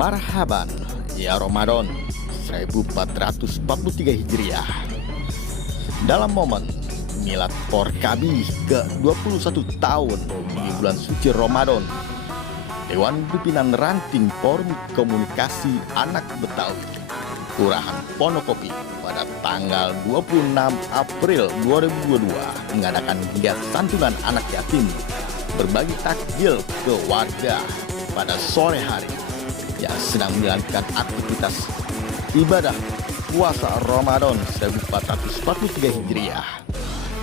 Marhaban, ya Ramadan 1443 Hijriah. Dalam momen Milad Porkabi ke-21 tahun di bulan suci Ramadan, Dewan Pimpinan Ranting Forum Komunikasi Anak Betawi Kelurahan Pondokopi pada tanggal 26 April 2022 mengadakan giat santunan anak yatim berbagi takjil ke warga pada sore hari yang sedang menjalankan aktivitas ibadah puasa Ramadan 1443 Hijriah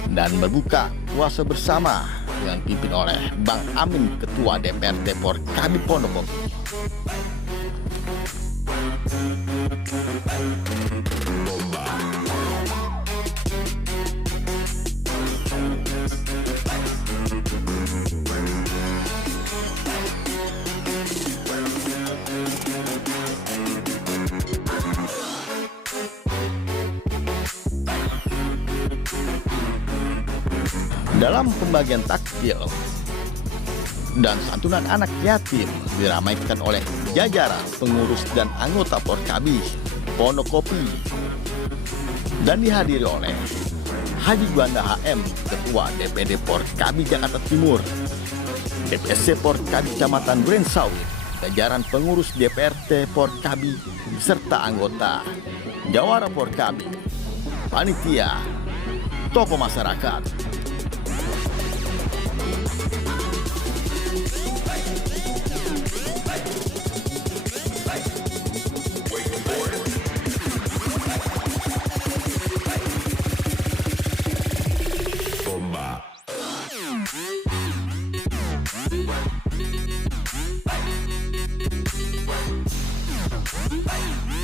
dan berbuka puasa bersama yang dipimpin oleh Bang Amin, Ketua DPRD Porkabi Pondokopi. Dalam pembagian takjil dan santunan anak yatim diramaikan oleh jajaran pengurus dan anggota Porkabi Pondokopi dan dihadiri oleh Haji Juanda HM, Ketua DPD Porkabi Jakarta Timur, DPC Porkabi Kecamatan Durensawit, jajaran pengurus DPRD Porkabi serta anggota Jawara Porkabi, panitia, tokoh masyarakat. Bye.